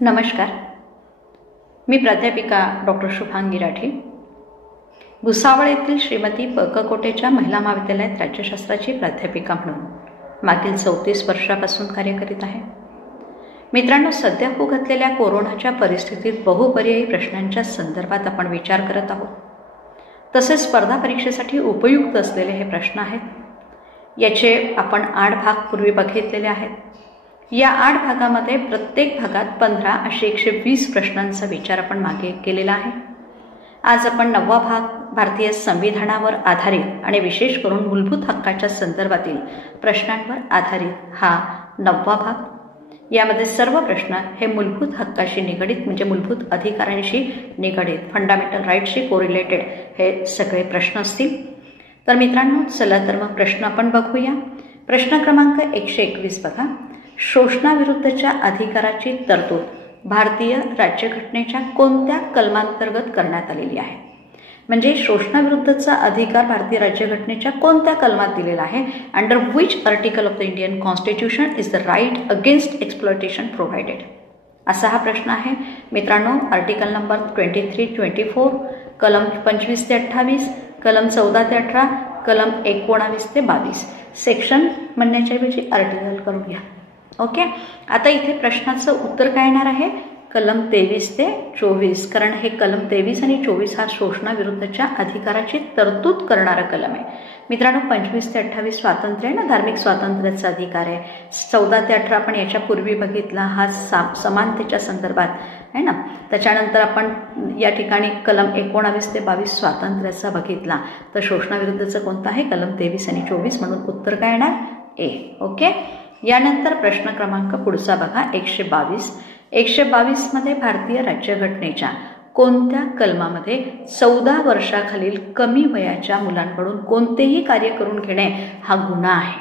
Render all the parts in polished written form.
नमस्कार. मी प्राध्यापिका डॉक्टर शुभांगी राठी, भुसावळ येथील श्रीमती पककोटेच्या महिला महाविद्यालयात राज्यशास्त्राची प्राध्यापिका म्हणून मागील 34 वर्षापासून कार्य करीत आहे. मित्रांनो, सध्या होऊ घातलेल्या कोरोनाच्या परिस्थितीत बहुपर्यायी प्रश्नांच्या संदर्भात आपण विचार करत आहोत. तसेच स्पर्धा परीक्षेसाठी उपयुक्त असलेले हे प्रश्न आहेत. याचे आपण 8 भाग पूर्वी बघितलेले आहेत. या 8 भागामध्ये प्रत्येक भागात 15 असे 120 प्रश्नांचा विचार आपण मागे केलेला आहे. आज आपण 9वा भाग भारतीय संविधानावर आधारित आणि विशेष करून मूलभूत हक्काच्या संदर्भातील प्रश्नांवर आधारित हा 9वा भाग. यामध्ये सर्व प्रश्न हे मूलभूत हक्काशी निगडित म्हणजे मूलभूत अधिकारांशी निगडित, फंडामेंटल राईट्सशी कोरिलेटेड हे सगळे प्रश्न असतील. तर मित्रांनो, चला तर मग प्रश्न आपण बघूया. प्रश्न क्रमांक 121 बघा. शोषणाविरुद्धच्या अधिकाराची तरतूद भारतीय राज्यघटनेच्या कोणत्या कलमांतर्गत करण्यात आलेली आहे? म्हणजे शोषणाविरुद्धचा अधिकार भारतीय राज्यघटनेच्या कोणत्या कलमात दिलेला आहे? Under which article of the Indian constitution is the right against exploitation provided? असा हा प्रश्न आहे. मित्रांनो, आर्टिकल नंबर 23-24, कलम 25 ते 28, कलम 14 ते 18, कलम 19 ते 22. सेक्शन म्हणण्याच्या ऐवजी आर्टिकल करून घ्या. ओके. आता इथे प्रश्नाचं उत्तर काय येणार आहे? कलम 23 ते 24, कारण हे कलम 23 आणि 24 हा शोषणाविरुद्धच्या अधिकाराची तरतूद करणारा कलम आहे. मित्रांनो, 25 ते 28 स्वातंत्र्य आहे ना, धार्मिक स्वातंत्र्याचा अधिकार आहे. 14 ते 18 आपण याच्यापूर्वी बघितला, हा समानतेच्या संदर्भात आहे ना. त्याच्यानंतर आपण या ठिकाणी कलम 19 ते 22 स्वातंत्र्याचा बघितला. तर शोषणाविरुद्धचं कोणतं आहे? कलम 23 आणि 24, म्हणून उत्तर काय येणार? ए. ओके. यानंतर प्रश्न क्रमांक पुढचा बघा. 122 मध्ये भारतीय राज्यघटनेच्या कोणत्या कलमामध्ये 14 वर्षाखालील कमी वयाच्या मुलांकडून कोणतेही कार्य करून घेणे हा गुन्हा आहे?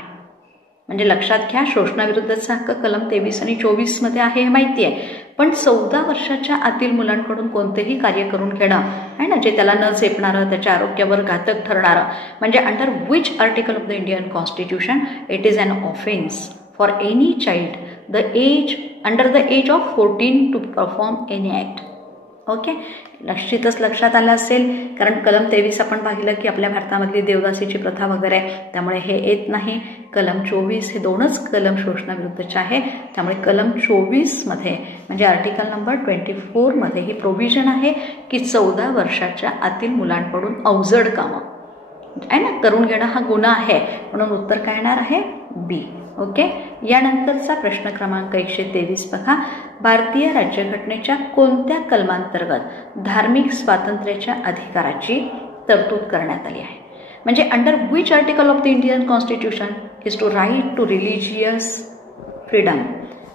म्हणजे लक्षात घ्या, शोषणाविरुद्धचा हक्क कलम 23 आणि 24 मध्ये आहे हे माहिती आहे, पण 14 वर्षाच्या आतील मुलांकडून कोणतेही कार्य करून घेणं आहे ना, जे त्याला न झेपणारं, त्याच्या आरोग्यावर घातक ठरणारं, म्हणजे under which article of the Indian constitution it is an offence for any child under the age of 14 to perform any act. Okay. निश्चितच लक्षात आलं असेल, कारण कलम 23 आपण पाहिलं की आपल्या भारतामधली देवदासीची प्रथा वगैरे आहे, त्यामुळे हे येत नाही. कलम 24 हे दोनच कलम शोषणाविरुद्धचे आहे, त्यामुळे कलम 24 मध्ये म्हणजे आर्टिकल नंबर 24 मध्ये ही प्रोव्हिजन आहे की 14 वर्षाच्या आतील मुलांकडून अवजड कामं आहे ना करून घेणं हा गुन्हा आहे, म्हणून उत्तर काय येणार आहे? बी. ओके. यानंतरचा प्रश्न क्रमांक 123 बघा. भारतीय राज्यघटनेच्या कोणत्या कलमांतर्गत धार्मिक स्वातंत्र्याच्या अधिकाराची तरतूद करण्यात आली आहे? म्हणजे under which article of the Indian constitution is to right to religious freedom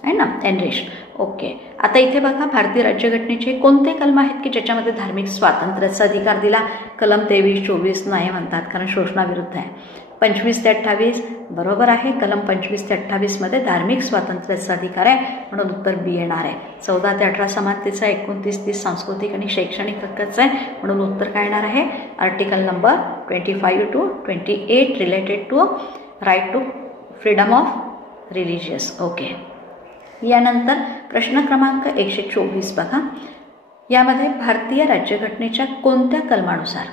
आहे ना, एनरिच. ओके. आता इथे बघा, भारतीय राज्यघटनेचे कोणते कलम आहेत की ज्याच्यामध्ये धार्मिक स्वातंत्र्याचा अधिकार दिला? कलम 23-24 नाही म्हणतात, कारण शोषणाविरुद्ध आहे. 25 ते 28 बरोबर आहे. कलम 25 ते 28 मध्ये धार्मिक स्वातंत्र्याचा अधिकार आहे, म्हणून उत्तर बी येणार आहे. 14 ते 18 समानतेचा, 29-30 सांस्कृतिक आणि शैक्षणिक हक्काचा आहे, म्हणून उत्तर काय येणार आहे? Article number 25 to 28 related to right to freedom of religious. Okay. यानंतर प्रश्न क्रमांक 124 बघा. यामध्ये भारतीय राज्यघटनेच्या कोणत्या कलमानुसार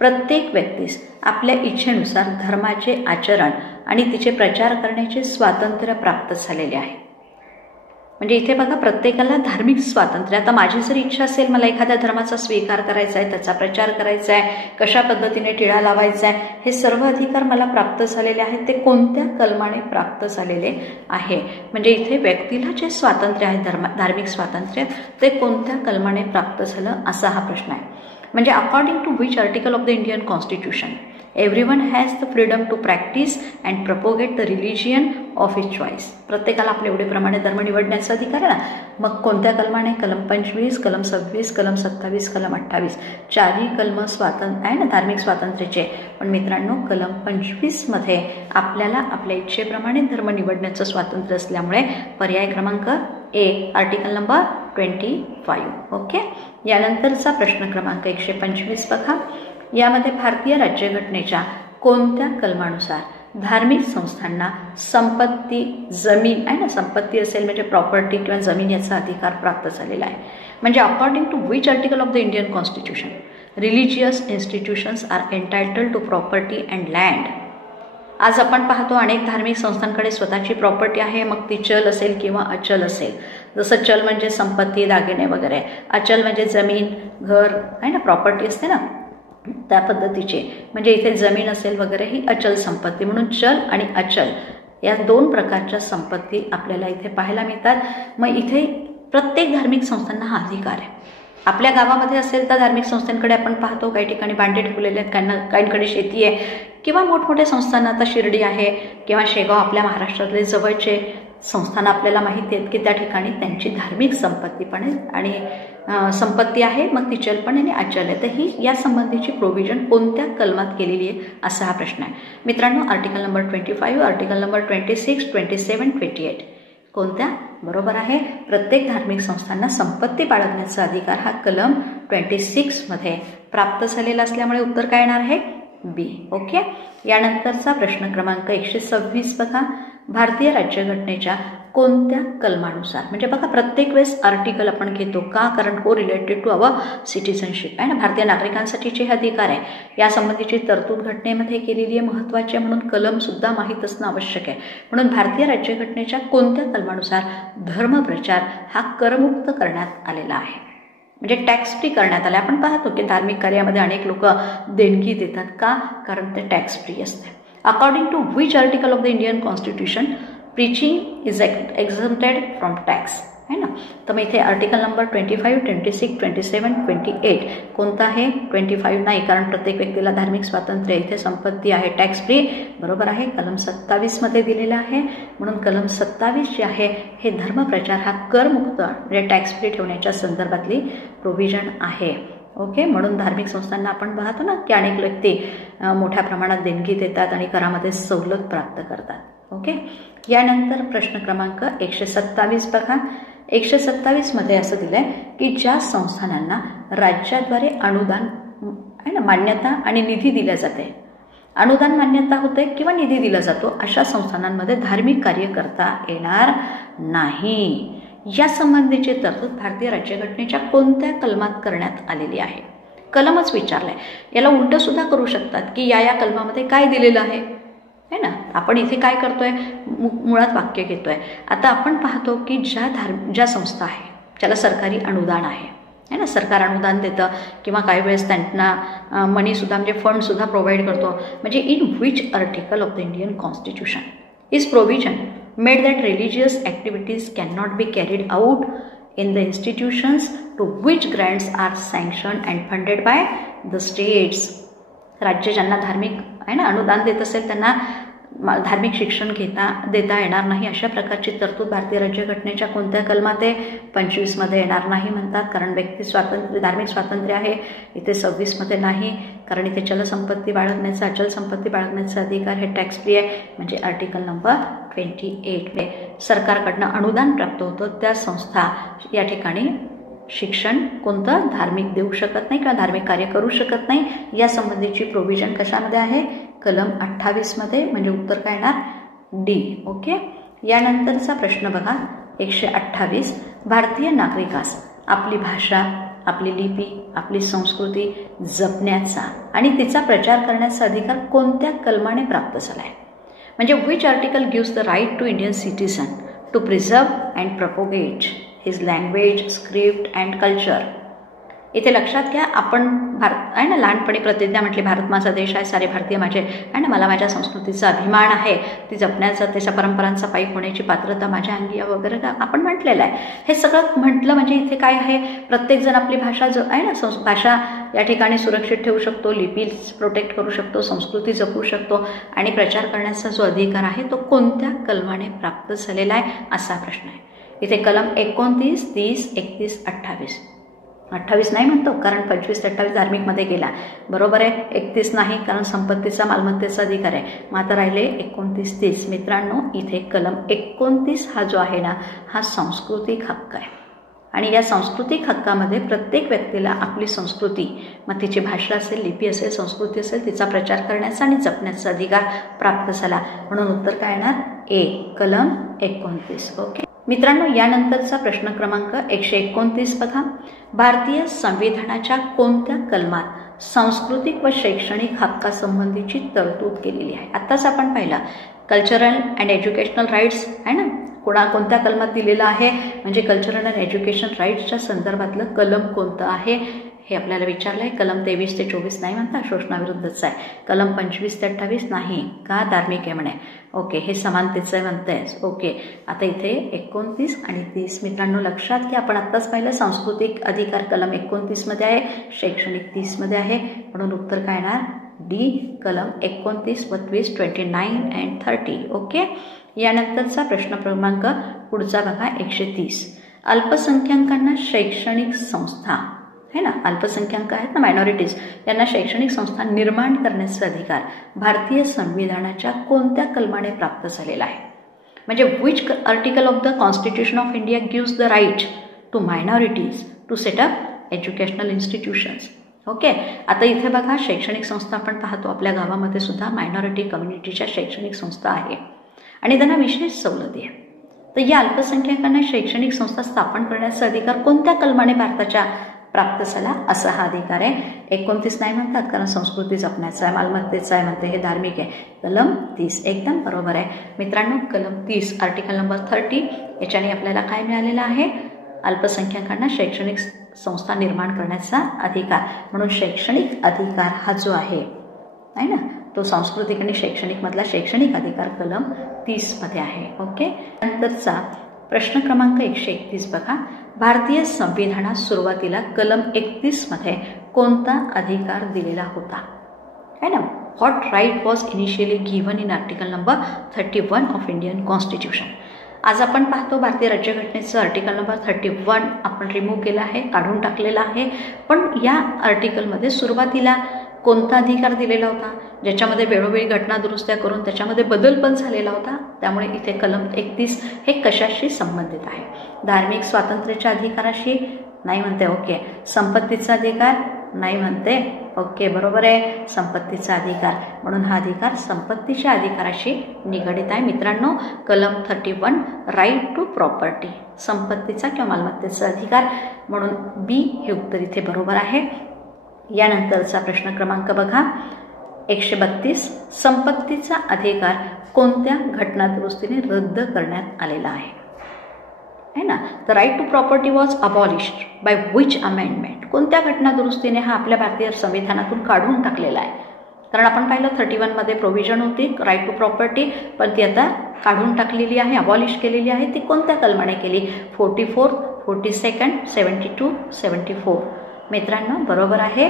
प्रत्येक व्यक्तीस आपल्या इच्छेनुसार धर्माचे आचरण आणि तिचे प्रचार करण्याचे स्वातंत्र्य प्राप्त झालेले आहे? म्हणजे इथे बघा, प्रत्येकाला धार्मिक स्वातंत्र्य. आता माझी जर इच्छा असेल, मला एखाद्या धर्माचा स्वीकार करायचा आहे, त्याचा प्रचार करायचा आहे, कशा पद्धतीने टिळा लावायचा आहे, हे सर्व अधिकार मला प्राप्त झालेले आहेत. ते कोणत्या कलमाने प्राप्त झालेले आहे? म्हणजे इथे व्यक्तीला जे स्वातंत्र्य आहे, धार्मिक स्वातंत्र्य, ते कोणत्या कलमाने प्राप्त झालं, असा हा प्रश्न आहे. म्हणजे according to which article of the Indian constitution everyone has the freedom to practise and propagate the religion of his choice. प्रत्येकाला आपल्या एवढेप्रमाणे धर्म निवडण्याचा अधिकार आहे ना. मग कोणत्या कलमाने? कलम 25, कलम 26, कलम 27, कलम 28. 4ही कलम स्वातंत्र्य आहे ना, धार्मिक स्वातंत्र्याचे. पण मित्रांनो, कलम 25 मध्ये आपल्याला आपल्या इच्छेप्रमाणे धर्म निवडण्याचं स्वातंत्र्य असल्यामुळे पर्याय क्रमांक ए, आर्टिकल नंबर 25. ओके. यानंतरचा प्रश्न क्रमांक 125 बघा. यामध्ये भारतीय राज्यघटनेच्या कोणत्या कलमानुसार धार्मिक संस्थांना संपत्ती, जमीन आहे ना, संपत्ती असेल म्हणजे प्रॉपर्टी किंवा जमीन याचा अधिकार प्राप्त झालेला आहे. म्हणजे according to which article of the Indian constitution religious institutions are entitled to property and land. आज आपण पाहतो अनेक धार्मिक संस्थांकडे स्वतःची प्रॉपर्टी आहे, मग ती चल असेल किंवा अचल असेल. जसं चल म्हणजे संपत्ती, दागिने वगैरे, अचल म्हणजे जमीन, घर आहे ना, प्रॉपर्टी असते ना त्या पद्धतीचे. म्हणजे इथे जमीन असेल वगैरे ही अचल संपत्ती. म्हणून चल आणि अचल या दोन प्रकारच्या संपत्ती आपल्याला इथे पाहायला मिळतात. मग इथे प्रत्येक धार्मिक संस्थांना हा अधिकार आहे. आपल्या गावामध्ये असेल तर धार्मिक संस्थांकडे आपण पाहतो काही ठिकाणी भांडे ठेवलेले आहेत, काहींकडे शेती आहे, किंवा मोठमोठ्या संस्थांना आता शिर्डी आहे किंवा शेगाव आपल्या महाराष्ट्रातले जवळचे संस्थान आपल्याला माहिती आहेत की त्या ठिकाणी त्यांची धार्मिक संपत्ती पण आहे आणि संपत्ती आहे, मग ती चल पण आणि अचल आहे. तर ही या संबंधीची प्रोव्हिजन कोणत्या कलमात केलेली आहे असा हा प्रश्न आहे. मित्रांनो, आर्टिकल नंबर 25, आर्टिकल नंबर 26, 27, 28 कोणत्या? बरोबर आहे, प्रत्येक धार्मिक संस्थांना संपत्ती बाळगण्याचा अधिकार हा कलम 26 मध्ये प्राप्त झालेला असल्यामुळे उत्तर काय येणार आहे? बी. ओके. यानंतरचा प्रश्न क्रमांक 126 बघा. भारतीय राज्यघटनेच्या कोणत्या कलमानुसार, म्हणजे बघा प्रत्येक वेळेस आर्टिकल आपण घेतो का, कारण को रिलेटेड टू अवर सिटिझनशिप आहे ना, भारतीय नागरिकांसाठीचे हे अधिकार आहे. यासंबंधीची तरतूद घटनेमध्ये केलेली आहे, महत्त्वाची आहे, म्हणून कलम सुद्धा माहीत असणं आवश्यक आहे. म्हणून भारतीय राज्यघटनेच्या कोणत्या कलमानुसार धर्मप्रचार हा करमुक्त करण्यात आलेला आहे, म्हणजे टॅक्स फ्री करण्यात आला. आपण पाहतो की धार्मिक कार्यामध्ये अनेक लोक देणगी देतात का, कारण ते टॅक्स फ्री असते. According to which article of the Indian constitution preaching is exempted from tax है ना. तर मग इथे आर्टिकल नंबर 25, 26, 27, 28 कोणता आहे? 25 नाही, कारण प्रत्येक व्यक्तीला धार्मिक स्वातंत्र्य, इथे संपत्ती आहे टॅक्स फ्री. बरोबर आहे, कलम 27 मध्ये दिलेला आहे. म्हणून कलम 27 जे आहे हे धर्मप्रचार हा करमुक्त म्हणजे टॅक्स फ्री ठेवण्याच्या संदर्भातली प्रोव्हिजन आहे. ओके. म्हणून धार्मिक संस्थांना आपण पाहतो ना की अनेक व्यक्ती मोठ्या प्रमाणात देणगी देतात आणि करामध्ये सवलत प्राप्त करतात. ओके. यानंतर प्रश्न क्रमांक 127 बघा. 127 मध्ये असं दिलंय की ज्या संस्थानांना राज्याद्वारे अनुदान आहे ना, मान्यता आणि निधी दिला जाते, अनुदान मान्यता होते किंवा निधी दिला जातो, अशा संस्थानांमध्ये धार्मिक कार्य करता येणार नाही. या संबंधीची तरतूद भारतीय राज्यघटनेच्या कोणत्या कलमात करण्यात आलेली आहे? कलमच विचारलंय. याला उलट सुद्धा करू शकतात की या कलमामध्ये काय दिलेलं आहे है ना. आपण इथे काय करतोय, मुळात वाक्य घेतोय. आता आपण पाहतो की ज्या संस्था आहे ज्याला सरकारी अनुदान आहे ना, सरकार अनुदान देतं किंवा काही वेळेस त्यांना मनीसुद्धा म्हणजे फंडसुद्धा प्रोव्हाइड करतो. म्हणजे in which article of the Indian constitution is provision made that religious activities cannot be carried out in the institutions to which grants are sanctioned and funded by the states. राज्य ज्यांना धार्मिक आहे ना अनुदान देत असेल त्यांना धार्मिक शिक्षण देता येणार नाही, अशा प्रकारची तरतूद भारतीय राज्यघटनेच्या कोणत्या कलमात आहे? 25 मध्ये येणार नाही म्हणतात, कारण व्यक्ती स्वातंत्र्य, धार्मिक स्वातंत्र्य आहे. इथे 26 मध्ये नाही, कारण इथे चलसंपत्ती बाळगण्याचा, अचल संपत्ती बाळगण्याचा अधिकार हे टॅक्स फ्री आहे. म्हणजे आर्टिकल नंबर 28 सरकारकडनं अनुदान प्राप्त होतं, त्या संस्था या ठिकाणी शिक्षण कोणतं धार्मिक देऊ शकत नाही किंवा धार्मिक कार्य करू शकत नाही. या संबंधीची प्रोव्हिजन कशामध्ये आहे? कलम 28 मध्ये. म्हणजे उत्तर काय येणार? डी. ओके. यानंतरचा प्रश्न बघा 128. भारतीय नागरिकास आपली भाषा, आपली लिपी, आपली संस्कृती जपण्याचा आणि तिचा प्रचार करण्याचा अधिकार कोणत्या कलमाने प्राप्त झाला आहे? म्हणजे which article gives the right to Indian citizen to preserve and propagate his language, script and culture. इथे लक्षात घ्या, आपण भारत आहे ना, लहानपणी प्रतिज्ञा म्हटली, भारत माझा देश आहे, सारे भारतीय माझे आहे ना, मला माझ्या संस्कृतीचा अभिमान आहे, ती जपण्याचा, त्याच्या परंपरांचा पायी होण्याची पात्रता माझ्या अंगी वगैरे आपण म्हटलेलं आहे. हे सगळं म्हटलं म्हणजे इथे काय आहे, प्रत्येकजण आपली भाषा जो आहे ना, भाषा या ठिकाणी सुरक्षित ठेवू शकतो, लिपी प्रोटेक्ट करू शकतो, संस्कृती जपू शकतो आणि प्रचार करण्याचा जो अधिकार आहे तो कोणत्या कलमाने प्राप्त झालेला आहे असा प्रश्न आहे. इथे कलम 29, 30, 31, 28. 28 नाही म्हणतो कारण 25 ते 28 धार्मिकमध्ये गेला. बरोबर आहे. 31 नाही कारण संपत्तीचा, मालमत्तेचा अधिकार आहे. मग आता राहिले 29, 30. मित्रांनो, इथे कलम 29 हा जो आहे ना, हा सांस्कृतिक हक्क आहे. आणि या सांस्कृतिक हक्कामध्ये प्रत्येक व्यक्तीला आपली संस्कृती, मग तिची भाषा असेल, लिपी असेल, संस्कृती असेल, तिचा प्रचार करण्याचा आणि जपण्याचा अधिकार प्राप्त झाला. म्हणून उत्तर काय येणार? ए, कलम 29. ओके मित्रांनो, यानंतरचा प्रश्न क्रमांक 129 बघा. भारतीय संविधानाच्या कोणत्या कलमात सांस्कृतिक व शैक्षणिक हक्कासंबंधीची तरतूद केलेली आहे? आत्ताच आपण पाहिलं कल्चरल अँड एज्युकेशनल राईट्स आहे ना, कोणत्या कलमात दिलेलं आहे, म्हणजे कल्चरल अँड एज्युकेशन राईट्सच्या संदर्भातलं कलम कोणतं आहे हे आपल्याला विचारलं आहे. कलम 23 ते 24 नाही म्हणता, शोषणाविरुद्धचं आहे. कलम 25 ते 28 नाही का, धार्मिक आहे म्हणे. ओके, हे समानतेचं आहे म्हणताय. ओके, आता इथे 29 आणि 30 मित्रांनो लक्षात की आपण आत्ताच पाहिलं सांस्कृतिक अधिकार कलम 29 मध्ये आहे, शैक्षणिक 30 मध्ये आहे. म्हणून उत्तर काय येणार? डी, कलम 29 व 29, 29 अँड 30. ओके, यानंतरचा प्रश्न क्रमांक पुढचा बघा 130. अल्पसंख्याकांना शैक्षणिक संस्था है ना, अल्पसंख्याक आहेत ना, मायनॉरिटीज, यांना शैक्षणिक संस्था निर्माण करण्याचा अधिकार भारतीय संविधानाच्या कोणत्या कलमाने प्राप्त झालेला आहे? म्हणजे which article of the constitution of India gives the right to minorities to set up educational institutions. Okay, आता इथे बघा शैक्षणिक संस्था आपण पाहतो, आपल्या गावामध्ये सुद्धा मायनॉरिटी कम्युनिटीच्या शैक्षणिक संस्था आहे आणि त्यांना विशेष सवलती आहे. तर या अल्पसंख्याकांना शैक्षणिक संस्था स्थापन करण्याचा अधिकार कोणत्या कलमाने भारताच्या प्राप्त झाला? असा हा अधिकार आहे. 29 नाही म्हणतात कारण संस्कृती जपण्याचा आहे, मालमत्तेचा आहे म्हणते, हे धार्मिक आहे. कलम 30 एकदम बरोबर आहे मित्रांनो. कलम 30 आर्टिकल नंबर 30 याच्याने आपल्याला काय मिळालेलं आहे? अल्पसंख्याकांना शैक्षणिक संस्था निर्माण करण्याचा अधिकार. म्हणून शैक्षणिक अधिकार हा जो आहे ना, तो सांस्कृतिक आणि शैक्षणिक मधला शैक्षणिक अधिकार कलम 30 मध्ये आहे. ओके, नंतरचा प्रश्न क्रमांक 131 बघा. भारतीय संविधानात सुरुवातीला कलम 31 मध्ये कोणता अधिकार दिलेला होता है ना? What right was initially given in article number 31 of Indian constitution. आज आपण पाहतो भारतीय राज्यघटनेचं आर्टिकल नंबर 31 आपण रिमूव्ह केलं आहे, काढून टाकलेलं आहे. पण या आर्टिकलमध्ये सुरुवातीला कोणता अधिकार दिलेला होता, ज्याच्यामध्ये वेळोवेळी घटना दुरुस्त्या करून त्याच्यामध्ये बदल पण झालेला होता. त्यामुळे इथे कलम 31 हे कशाशी संबंधित आहे? धार्मिक स्वातंत्र्याच्या अधिकाराशी नाही म्हणते. ओके, संपत्तीचा अधिकार नाही म्हणते. ओके, बरोबर आहे, संपत्तीचा अधिकार. म्हणून हा अधिकार संपत्तीच्या अधिकाराशी निगडित आहे मित्रांनो. कलम 31 राईट टू प्रॉपर्टी, संपत्तीचा किंवा मालमत्तेचा अधिकार. म्हणून बी हे उत्तर इथे बरोबर आहे. यानंतरचा प्रश्न क्रमांक बघा 132. संपत्तीचा अधिकार कोणत्या घटना दुरुस्तीने रद्द करण्यात आलेला आहे ना? The right to property was abolished by which amendment. कोणत्या घटना दुरुस्तीने हा आपल्या भारतीय संविधानातून काढून टाकलेला आहे? कारण आपण पाहिलं 31 मध्ये प्रोव्हिजन होती राईट टू प्रॉपर्टी, पण ती आता काढून टाकलेली आहे, अबॉलिश केलेली आहे. ती कोणत्या कलमाने केली? 44, 42, 72, 74. मित्रांनो बरोबर आहे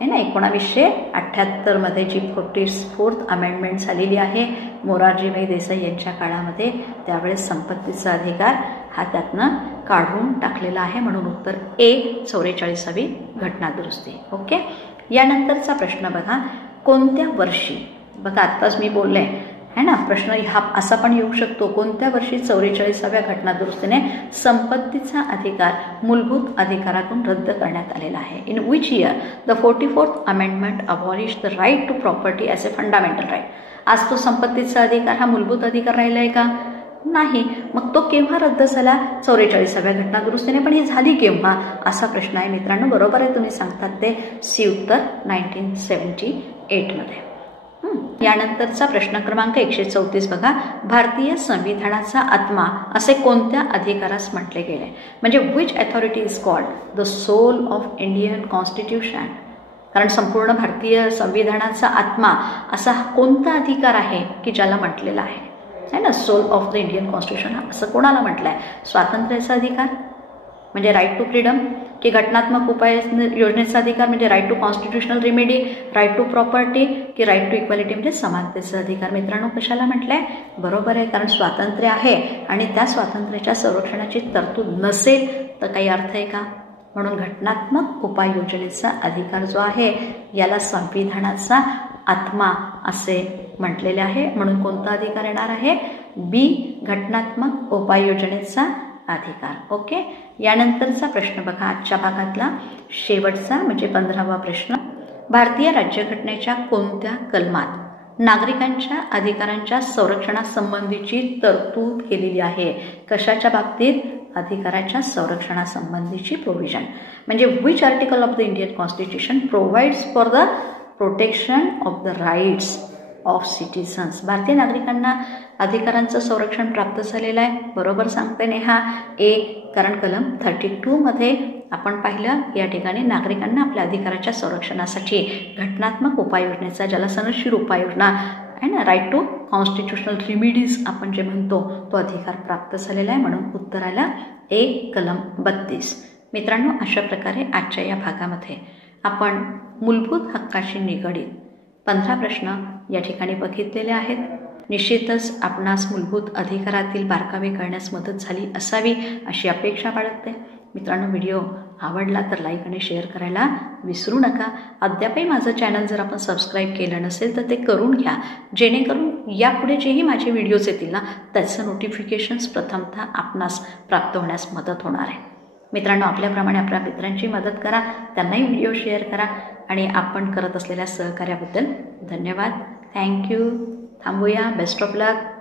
ना. 1978 मध्ये जी 44th अमेंडमेंट झालेली आहे मोरारजीभाई देसाई यांच्या काळामध्ये, त्यावेळेस संपत्तीचा अधिकार हा त्यातनं काढून टाकलेला आहे. म्हणून उत्तर ए, 44वी घटना दुरुस्ती. ओके, यानंतरचा प्रश्न बघा. कोणत्या वर्षी, बघा आत्ताच मी बोलले है ना, प्रश्न हा असा पण येऊ शकतो, कोणत्या वर्षी 44व्या घटना दुरुस्तीने संपत्तीचा अधिकार मूलभूत अधिकारातून रद्द करण्यात आलेला आहे? In which year the 44th amendment abolish the right to property as a fundamental right. आज तो संपत्तीचा अधिकार हा मूलभूत अधिकार राहिला आहे का? नाही. मग तो केव्हा रद्द झाला? 44व्या घटना दुरुस्तीने. पण ही झाली केव्हा असा प्रश्न आहे मित्रांनो. बरोबर आहे, तुम्ही सांगतात ते सी उत्तर 1978 मध्ये. यानंतरचा प्रश्न क्रमांक 134 बघा. भारतीय संविधानाचा आत्मा असे कोणत्या अधिकारास म्हटले गेले? म्हणजे which authority is called the soul of Indian constitution. कारण संपूर्ण भारतीय संविधानाचा आत्मा असा कोणता अधिकार आहे की ज्याला म्हटलेला आहे ना soul of the Indian constitution. असं कोणाला म्हटलं आहे? स्वातंत्र्याचा अधिकार म्हणजे राईट टू फ्रीडम, की घटनात्मक उपाय योजनेचा अधिकार म्हणजे right to constitutional remedy, right to property, की राईट टू इक्वॅलिटी म्हणजे समानतेचा अधिकार. मित्रांनो कशाला म्हटलंय? बरोबर आहे, कारण स्वातंत्र्य आहे आणि त्या स्वातंत्र्याच्या संरक्षणाची तरतूद नसेल तर काही अर्थ आहे का? म्हणून घटनात्मक उपाययोजनेचा अधिकार जो आहे याला संविधानाचा आत्मा असे म्हटलेले आहे. म्हणून कोणता अधिकार येणार आहे? बी, घटनात्मक उपाययोजनेचा अधिकार. ओके, यानंतरचा प्रश्न बघा, आजच्या भागातला शेवटचा म्हणजे 15वा प्रश्न. भारतीय राज्यघटनेच्या कोणत्या कलमात नागरिकांच्या अधिकारांच्या संरक्षणासंबंधीची तरतूद केलेली आहे? कशाच्या बाबतीत? अधिकाराच्या संरक्षणासंबंधीची प्रोव्हिजन. म्हणजे which article of the Indian constitution provides for the protection of the rights of citizens. भारतीय नागरिकांना अधिकारांचं संरक्षण प्राप्त झालेलं आहे. बरोबर सांगते नेहा. ए, कारण कलम 32 मध्ये आपण पाहिलं या ठिकाणी नागरिकांना आपल्या अधिकाराच्या संरक्षणासाठी घटनात्मक उपाययोजनेचा, ज्याला सनदशीर उपाययोजना आहे ना, राईट टू कॉन्स्टिट्युशनल रेमिडीज आपण जे म्हणतो, तो अधिकार प्राप्त झालेला आहे. म्हणून उत्तर आलं ए, कलम 32. मित्रांनो, अशा प्रकारे आजच्या या भागामध्ये आपण मूलभूत हक्काशी निगडीत 15 प्रश्न या ठिकाणी बघितलेले आहेत. निश्चितच आपणास मूलभूत अधिकारातील बारकावे कळण्यास मदत झाली असावी अशी अपेक्षा बाळगते. मित्रांनो, व्हिडिओ आवडला तर लाईक आणि शेअर करायला विसरू नका. अद्यापही माझं चॅनल जर आपण सबस्क्राईब केलं नसेल तर ते करून घ्या, जेणेकरून यापुढे जेही माझे व्हिडिओज येतील ना, त्याचं नोटिफिकेशन्स प्रथमतः आपणास प्राप्त होण्यास मदत होणार आहे. मित्रांनो, आपल्याप्रमाणे आपल्या मित्रांची मदत करा, त्यांनाही व्हिडिओ शेअर करा आणि आपण करत असलेल्या सहकार्याबद्दल धन्यवाद. थँक्यू. थांबूया. Best of luck.